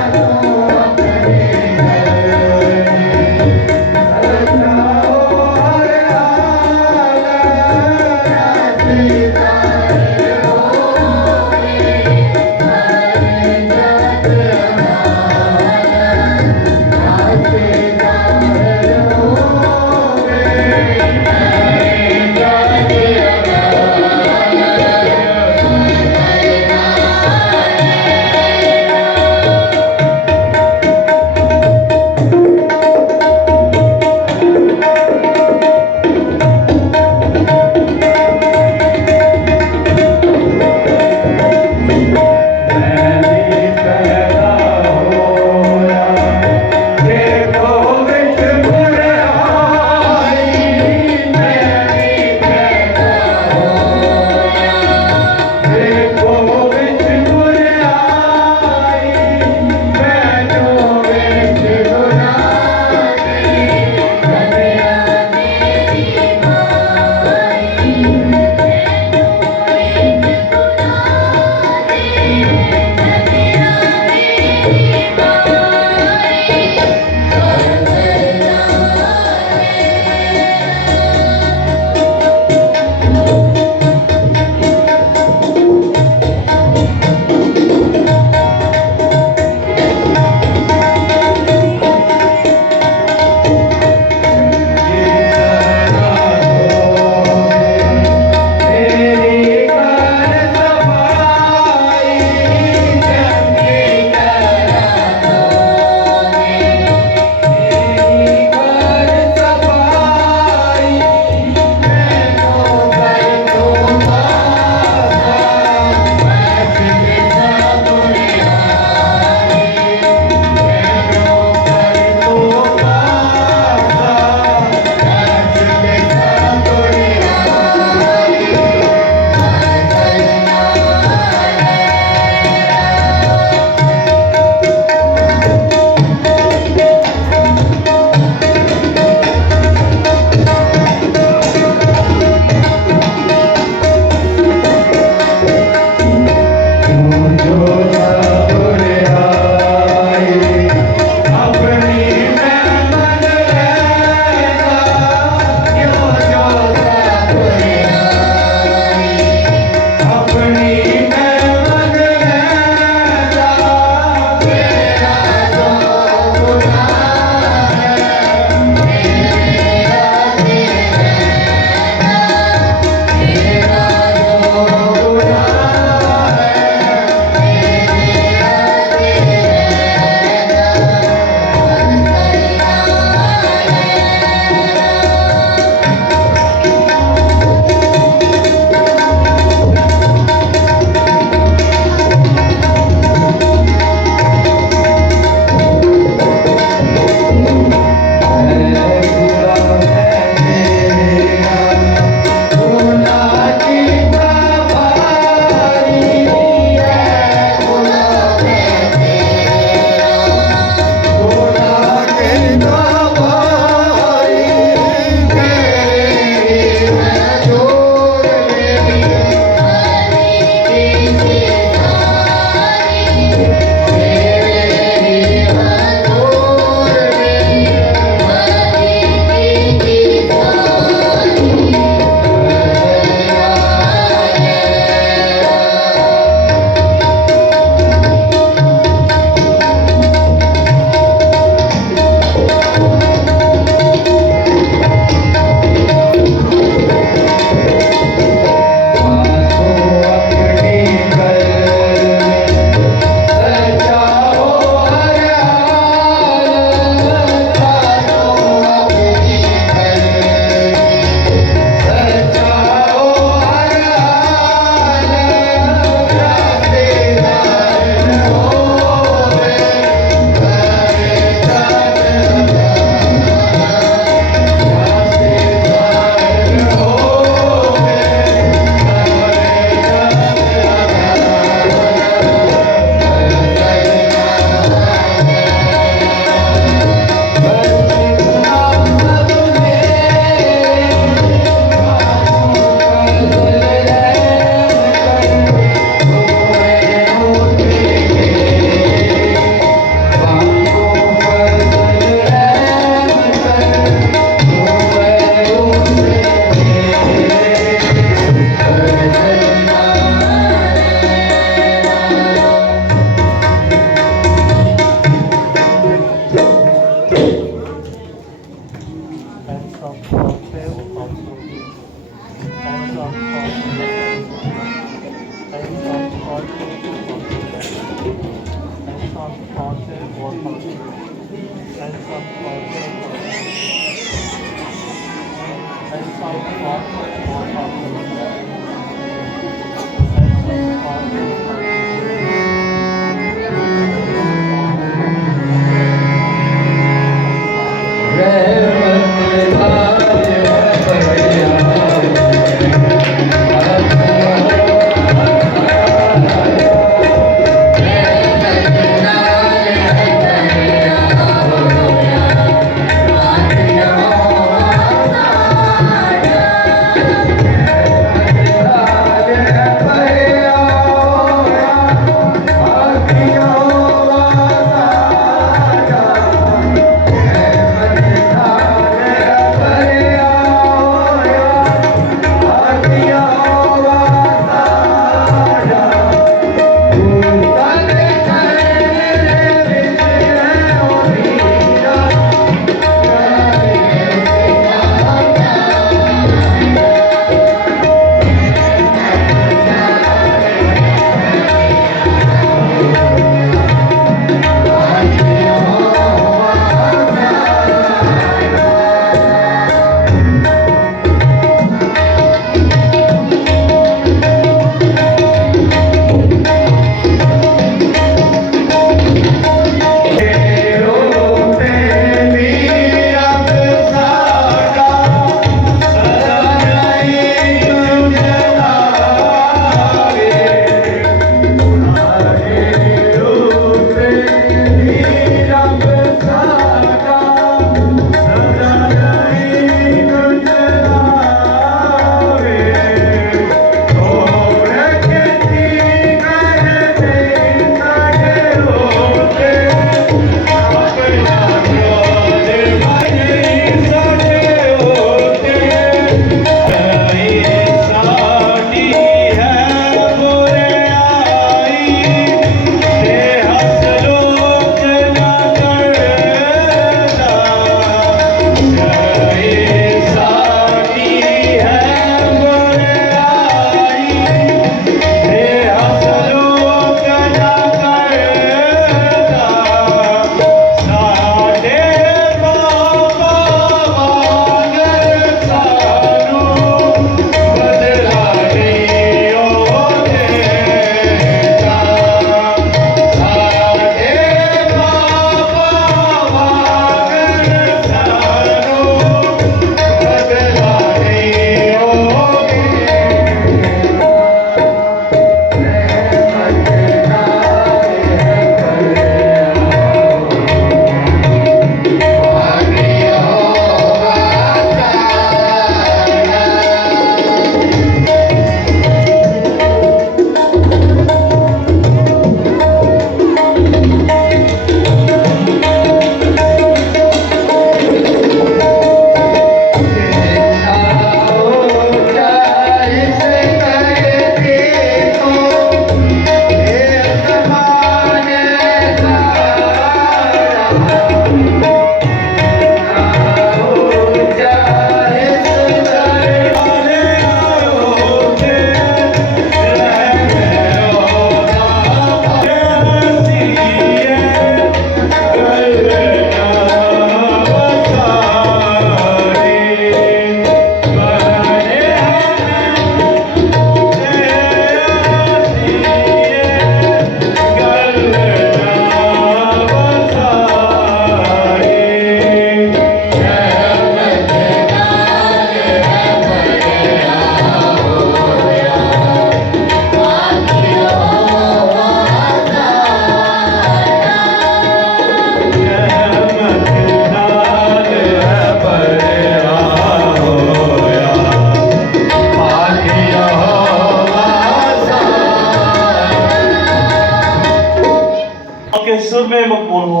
सुर में मकबूल हो।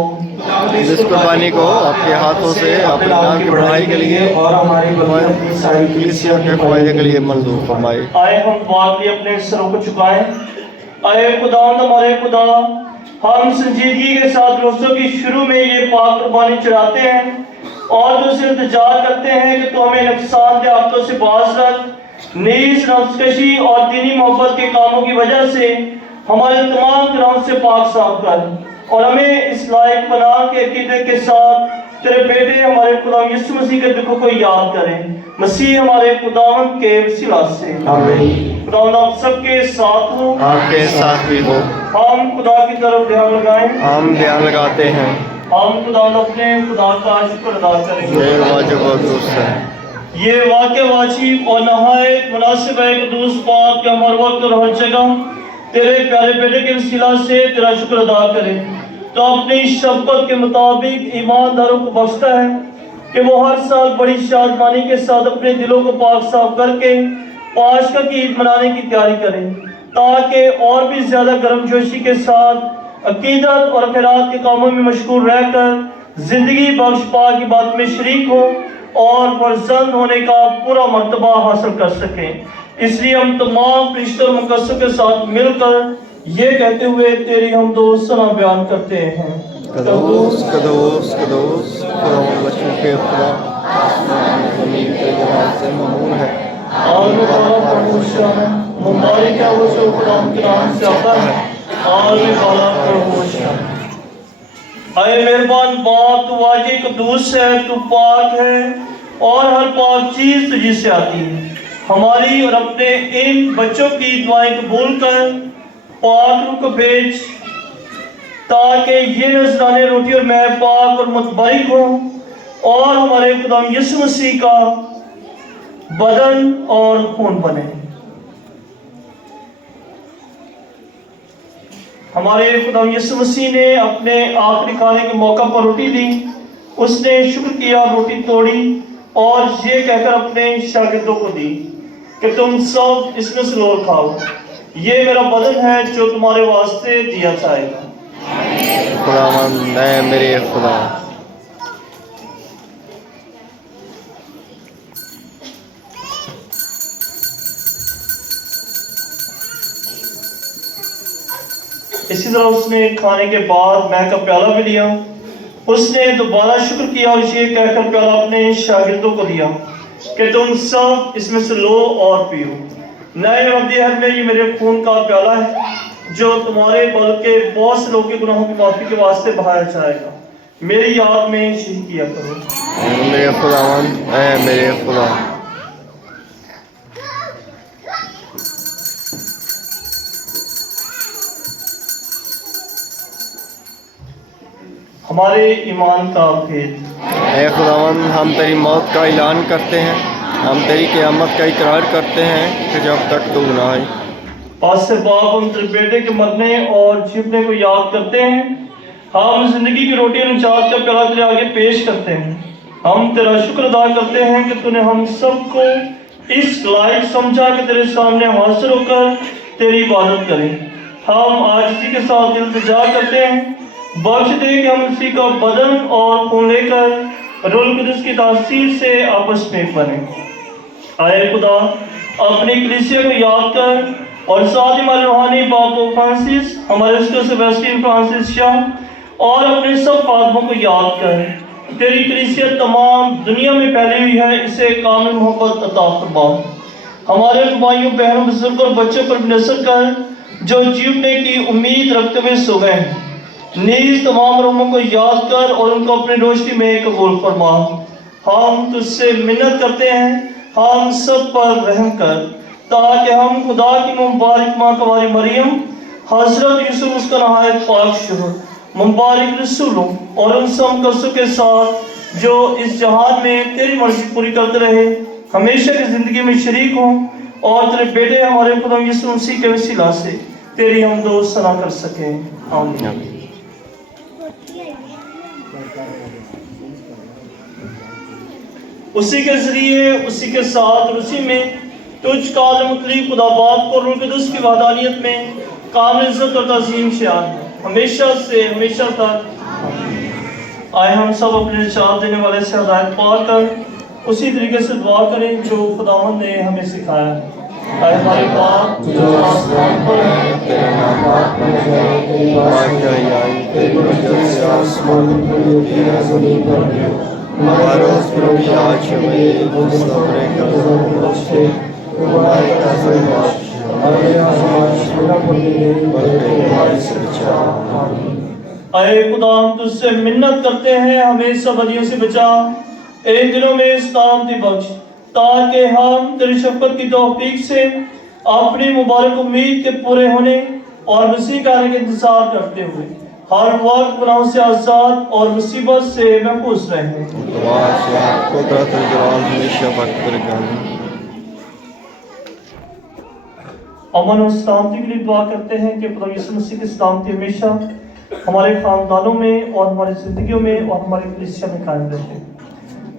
इस कुर्बानी को आपके हाथों से अपने नाम की बढ़ाई के लिए और हमारी कलीसिया के फायदे के लिए मंजूर फरमाए। आए हम दुआ के लिए अपने सरों को झुकाएं। आए खुदावंद हमारे खुदा, हम संजीदगी के साथ रोज़ों की शुरू में ये पाक कुर्बानी चढ़ाते हैं اور دوسرے انتظار کرتے ہیں کہ تو ہمیں نقصان دہ عادتوں سے باز رکھ، نیز نفس کشی اور دینی محبت کے کاموں کی وجہ سے ہمارے تمام گناہوں سے پاک صاف کر، اور ہمیں اس لائق بنا کے عقیدے کے ساتھ تیرے بیٹے ہمارے خدا یسوع مسیح کے دکھوں کو یاد کریں، مسیح ہمارے خداوند کے وسیلہ سے۔ خداوند آپ سب کے ساتھ ہو، آپ کے ساتھ بھی ہو۔ ہم خدا کی طرف دھیان لگائیں، ہم دھیان لگاتے ہیں، ہم خداوند اپنے خدا کا شکر ادا کریں گے۔ یہ واجب اور درست ہے۔ یہ واقع واجب اور نہایت مناسب ہے قدوس پاک کہ ہم ہر وقت اور ہر جگہ تیرے پیارے بیٹے کے وسیلہ سے تیرا شکر ادا کریں۔ تو اپنی شفقت کے مطابق ایمانداروں کو بخشتا ہے کہ وہ ہر سال بڑی شادمانی کے ساتھ اپنے دلوں کو پاک صاف کر کے پاشکا کی عید منانے کی تیاری کریں، تاکہ اور بھی زیادہ گرم جوشی کے ساتھ عقیدت اور خیرات کے کاموں میں مشغول رہ کر زندگی بخش پاک کی بات میں شریک ہو اور فرزند ہونے کا پورا مرتبہ حاصل کر سکیں۔ اس لیے ہم تمام فرشتوں اور مقدسوں کے ساتھ مل کر یہ کہتے ہوئے تیری حمد و ثنا بیان کرتے ہیں۔ قدوس قدوس قدوس خداوند بچوں کے خدا، آسمان و زمین کے جلال سے ممنون ہے۔ آل والا پرہوشا ہے، مبارک ہے وہ جو خدا کے نام سے آتا ہے، آل والا پرہوشا۔ اے مہربان باپ، تو واقعی قدوس ہے، تو پاک ہے اور ہر پاک چیز تجھی سے آتی ہے۔ ہماری اور اپنے ان بچوں کی دعائیں قبول کر پاک روح کو بھیج، تاکہ یہ نذرانے روٹی اور مے پاک اور متبارک ہوں اور ہمارے خدا یسوع مسیح کا بدن اور خون بنے۔ ہمارے خدا یسوع مسیح نے اپنے آخری کھانے کے موقع پر روٹی لی، اس نے شکر کیا، روٹی توڑی اور یہ کہہ کر اپنے شاگردوں کو دی کہ تم سب اس میں سے لوٹ کھاؤ، یہ میرا بدن ہے جو تمہارے واسطے دیا جائے گا۔ خداوند اے میرے خدا، اسی طرح اس نے کھانے کے بعد مے کا پیالہ بھی لیا، اس نے دوبارہ شکر کیا اور یہ کہہ کر پیالہ اپنے شاگردوں کو دیا کہ تم سب اس میں سے لو اور پیو، نئے ابدی عہد میں یہ میرے خون کا پیالہ ہے جو تمہارے بلکہ بہت سے لوگوں کے گناہوں کی معافی کے واسطے بہایا جائے گا، میری یاد میں یہی کیا کرو۔ اے میرے خداوند اے میرے خدا۔ ہمارے ایمان کا بھید۔ اے خداوند، ہم تیری موت کا اعلان کرتے ہیں، ہم تیری قیامت کا اقرار کرتے ہیں کہ جب تک تو نہ آئے۔ پاس سے باپ ہم تیرے بیٹے کے مرنے اور جیتنے کو یاد کرتے ہیں، ہم زندگی کی روٹی اور نجات کا پیالہ تیرے آگے پیش کرتے ہیں، ہم تیرا شکر ادا کرتے ہیں کہ تو نے ہم سب کو اس لائق سمجھا کہ تیرے سامنے حاضر ہو کر تیری عبادت کریں۔ ہم آج اسی کے ساتھ التجا کرتے ہیں، بخش دے کہ ہم اسی کا بدن اور خون لے کر روح القدس کی تاثیر سے آپس میں بنیں۔ اے خدا، اپنی کلیسیا کو یاد کر اور ساتھ ہی ہمارے روحانی باپ فرانسس، ہمارے اسکر سیباسٹین فرانسس شاہ اور اپنے سب خادموں کو یاد کر۔ تیری کلیسیا تمام دنیا میں پھیلی ہوئی ہے، اسے کامل محبت عطا فرما۔ ہمارے بھائیوں بہنوں بزرگوں اور بچوں پر نصر کر جو جیونے کی امید رکھتے ہوئے سو گئے ہیں، نیز تمام روحوں کو یاد کر اور ان کو اپنی روشنی میں قبول فرما۔ ہم تجھ سے منت کرتے ہیں، ہم سب پر رحم کر، تاکہ ہم خدا کی مبارک ماں کنواری مریم، حضرت یوسف اس کا نہایت پاک شوہر، مبارک رسولوں اور ان سب مقدسوں کے ساتھ جو اس جہان میں تیری مرضی پوری کرتے رہے، ہمیشہ کی زندگی میں شریک ہوں اور تیرے بیٹے ہمارے خدا یسوع مسیح کے وسیلہ سے تیری حمد و ثنا کر سکیں۔ آمین۔ اسی کے ذریعے، اسی کے ساتھ اور اسی میں تجھ کا عالم مطلق خدا باپ کو روح القدس کی وحدانیت میں کامل عزت اور تعظیم شان ہے، ہمیشہ سے ہمیشہ تک۔ آئے ہم سب اپنے نجات دینے والے سے ہدایت پا کر اسی طریقے سے دعا کریں جو خداوند نے ہمیں سکھایا ہے۔ اے ہمارے باپ جو آسمان پر ہے، تیرا نام پاک بن جائے، تیری بات کہی آئی، تیری مرضی جیسے آسمان پر ہوتی ہے زمین پر بھی ہو۔ हमारे प्रभु आज हमें सब्र करो बख्शे हमारे कैसे बख्श हमारे समाज छोटा पड़ने दे बल्कि हमारी से बचा आमीन। अय खुदा हम तुझसे मिन्नत करते हैं हमें सब बदियों से बचा, इन दिनों में इस्लामती बख्श, ताकि हम तेरी शफकत की तौफीक से अपनी मुबारक उम्मीद के पूरे होने और मसीह का आने का इंतजार करते हुए हर वक्त गुनाहों से आजाद और मुसीबत से महफूज रहें। दुआ से कुदरत और जलाल हमेशा बरकरार रहें। अमन और सलामती के लिए दुआ करते हैं कि खुदा यीशु मसीह की सलामती हमेशा हमारे खानदानों में और हमारी जिंदगियों में और हमारी कलीसिया में कायम रहे।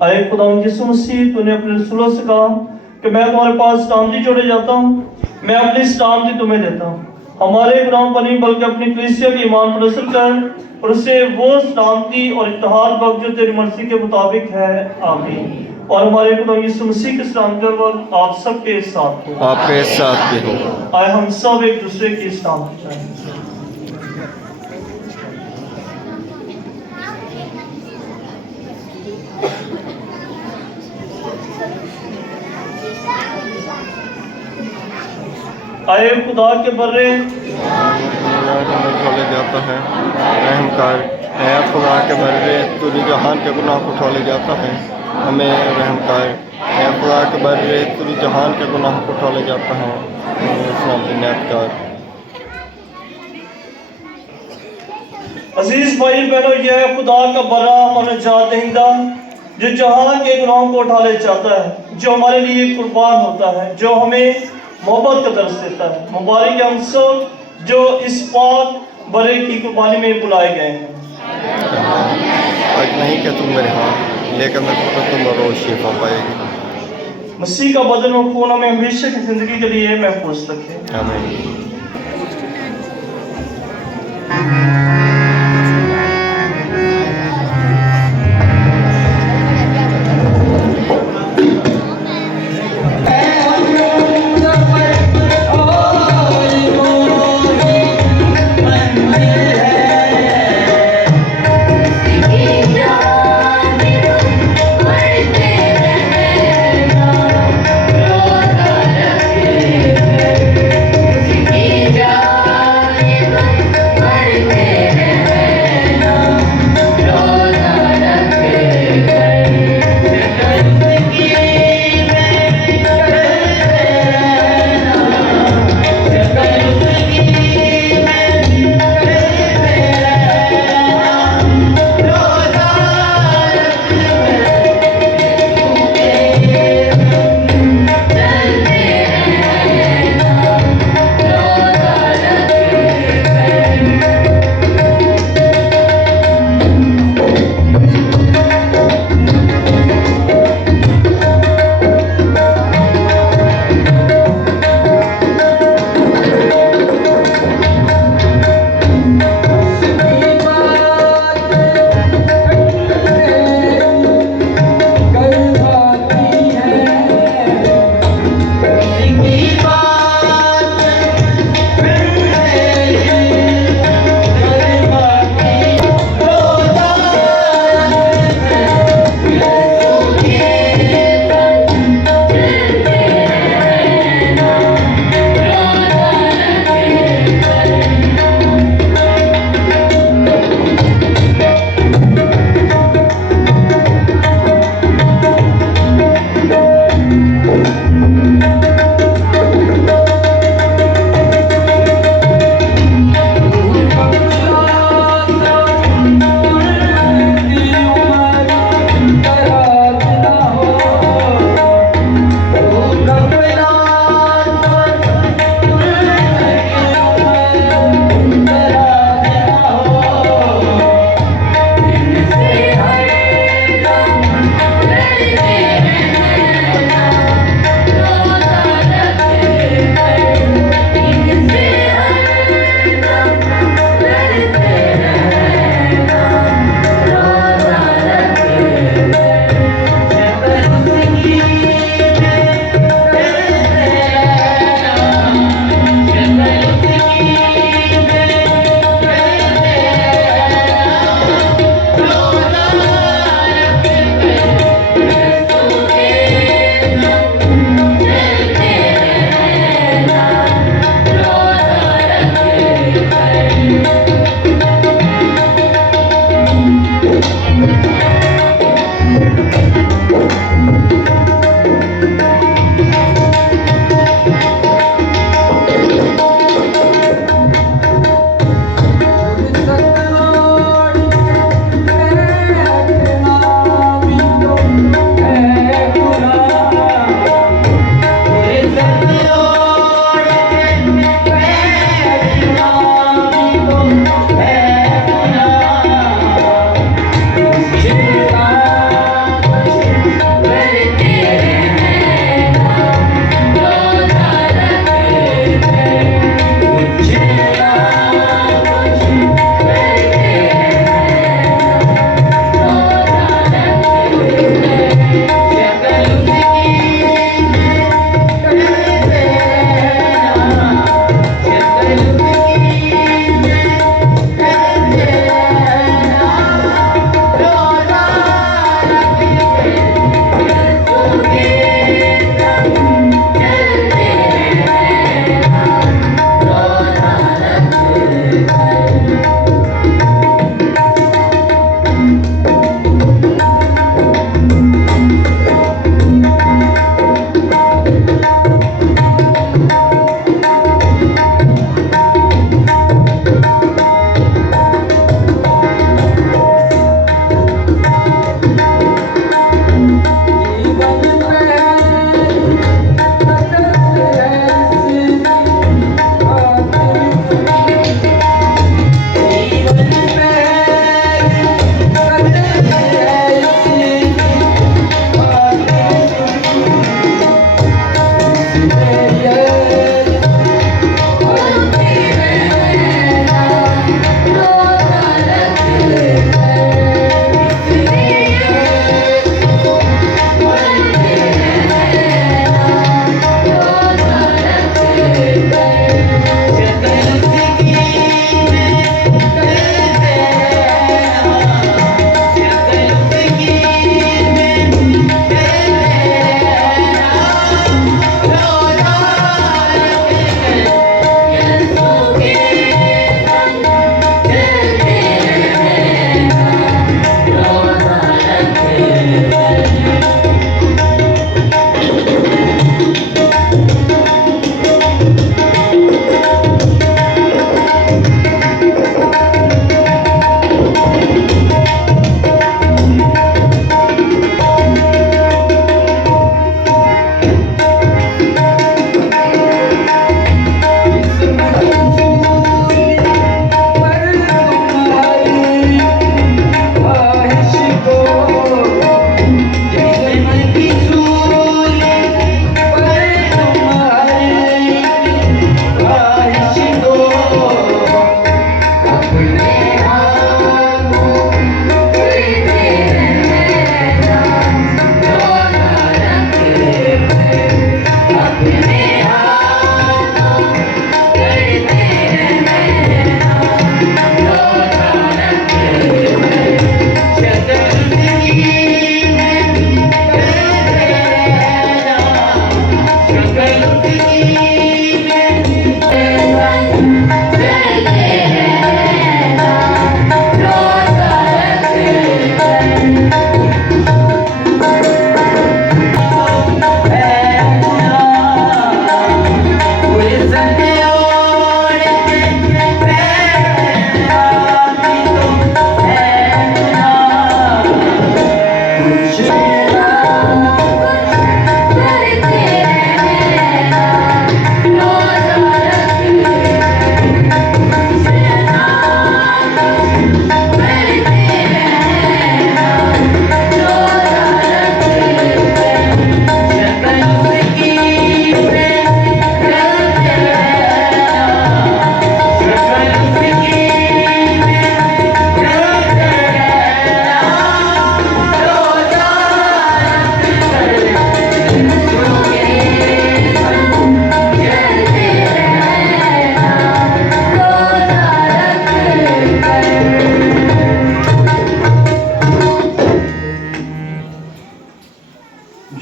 अय खुदा यीशु मसीह, तूने अपने रसूलों से कहा कि मैं तुम्हारे पास सलामती छोड़े जाता हूँ, मैं अपनी सलामती तुम्हें देता हूँ। हमारे गुनाहों पर नहीं बल्कि अपनी कलीसिया के ईमान पर असर कर और उसे वो सलामती और इत्तेहाद बख्श जो तेरी मर्जी के मुताबिक है। आमीन। और हमारे खुदा यीशु मसीह के सलाम वक्त आप सबके साथ हो। आपके साथ भी हो। आए हम सब एक दूसरे की सलामती चाहें। आए खुदा के बर्रे उठा ले जाता है रहम कर, ऐ खुदा के बर्रे तूने जहान के गुनाह को उठा ले जाता है, हमें रहम कर। ऐ खुदा के बर्रे तूने जहान के गुनाह को उठा ले जाता है, हमें इनायत कर। अजीज भाई बहनों, यह खुदा का बड़ा और निजात दहिंदा जो जहां के गुनाहों को उठा ले जाता है, जो हमारे लिए कुर्बान होता है, जो हमें मोहब्बत का दर्स देता है। मुबारक हम सब जो इस पाक बरे की कुर्बानी में बुलाए गए हैं। आज नहीं कि तुम मेरे हाथ लेकिन मैं तुम रोज शिफा पाएगी। मसीह का बदन और खून हमें हमेशा की जिंदगी के लिए महफूज रखे। आमीन। Yeah.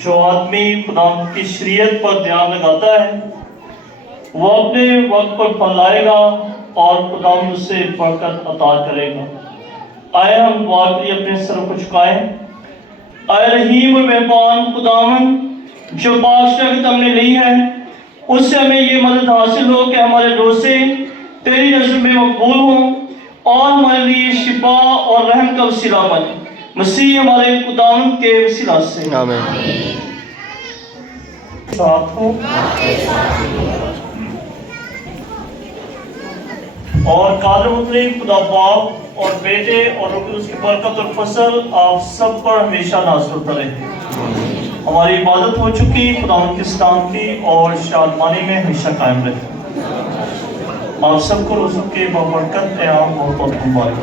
जो आदमी खुदा की शरीयत पर ध्यान लगाता है वो अपने वक्त पर फल लाएगा और खुदा उससे बरकत अता करेगा। आए हम दुआ के लिए अपने सर को झुकाएं। आए रहीम और मेहरबान खुदावन, जो बादशाह हमने ली है उससे हमें ये मदद हासिल हो कि हमारे रोज़े तेरी नज़र में मकबूल हों और हमारे लिए शिफा और रहम का वसीला बने। मसीह हमारे खुदावंद के वसीला से आमीन। साथ हो और कादर मुतली खुदा बाप और बेटे और रूह कुद्दूस की बरकत और फसल आप सब पर हमेशा नाज़िल होता रहे। हमारी इबादत हो चुकी, खुदावंद की सलामती और शादमानी में हमेशा कायम रहे। आप सबको रोज़ों के बरकत क़याम बहुत बहुत मुबारक।